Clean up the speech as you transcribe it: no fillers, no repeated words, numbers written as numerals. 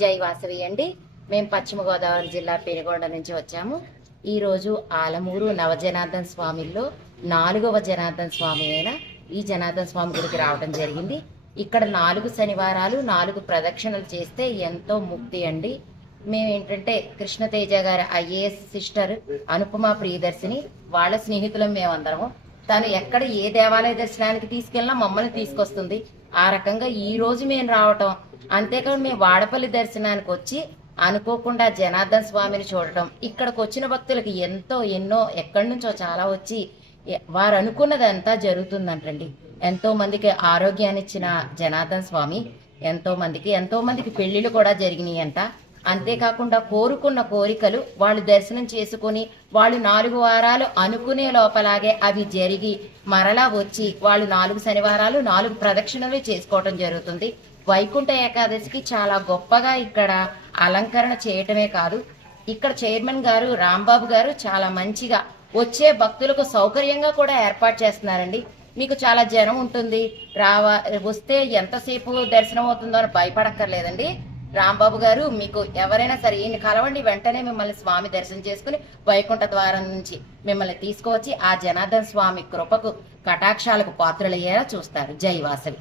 జై వాసవి అండి. మేము పశ్చిమ గోదావరి జిల్లా పెనుగొండ నుంచి వచ్చాము. ఈరోజు ఆలమూరు నవజనార్దన స్వామిల్లో 4వ జనార్దన స్వామి అయిన ఈ జనార్దన స్వామి గుడికి రావడం జరిగింది. ఇక్కడ 4 శనివారాలు 4 ప్రదక్షిణలు చేస్తే ఎంతో ముక్తి అండి. మేమేంటంటే కృష్ణతేజ గారి ఐఏఎస్ సిస్టర్ అనుపమ ప్రియదర్శిని వాళ్ళ స్నేహితులం మేమందరము. తను ఎక్కడ ఏ దేవాలయ దర్శనానికి తీసుకెళ్ళినా మమ్మల్ని తీసుకొస్తుంది. ఆ రకంగా ఈ రోజు మేము రావటం, అంతేకాదు మేము వాడపల్లి దర్శనానికి వచ్చి అనుకోకుండా జనార్దన స్వామిని చూడటం, ఇక్కడికి వచ్చిన భక్తులకి ఎన్నో ఎక్కడి నుంచో చాలా వచ్చి వారు అనుకున్నదంతా జరుగుతుందంటండి. ఎంతో మందికి ఆరోగ్యాన్ని ఇచ్చిన జనార్దన స్వామి ఎంతో మందికి పెళ్లిళ్ళు కూడా జరిగినాయి అంట. అంతేకాకుండా కోరుకున్న కోరికలు వాళ్ళు దర్శనం చేసుకుని వాళ్ళు 4 వారాలు అనుకునే లోపలాగే అవి జరిగి మరలా వచ్చి వాళ్ళు 4 శనివారాలు 4 ప్రదక్షిణలు చేసుకోవటం జరుగుతుంది. వైకుంఠ ఏకాదశికి చాలా గొప్పగా ఇక్కడ అలంకరణ చేయటమే కాదు, ఇక్కడ చైర్మన్ గారు రాంబాబు గారు చాలా మంచిగా వచ్చే భక్తులకు సౌకర్యంగా కూడా ఏర్పాటు చేస్తున్నారండి. మీకు చాలా జనం ఉంటుంది, వస్తే ఎంతసేపు దర్శనం అవుతుందో అని భయపడక్కర్లేదండి. రాంబాబు గారు మీకు ఎవరైనా సరే ఈయన కలవండి, వెంటనే మిమ్మల్ని స్వామి దర్శనం చేసుకుని వైకుంఠ ద్వారం నుంచి మిమ్మల్ని తీసుకువచ్చి ఆ జనార్దన స్వామి కృపకు కటాక్షాలకు పాత్రలయ్యేలా చూస్తారు. జై వాసవి.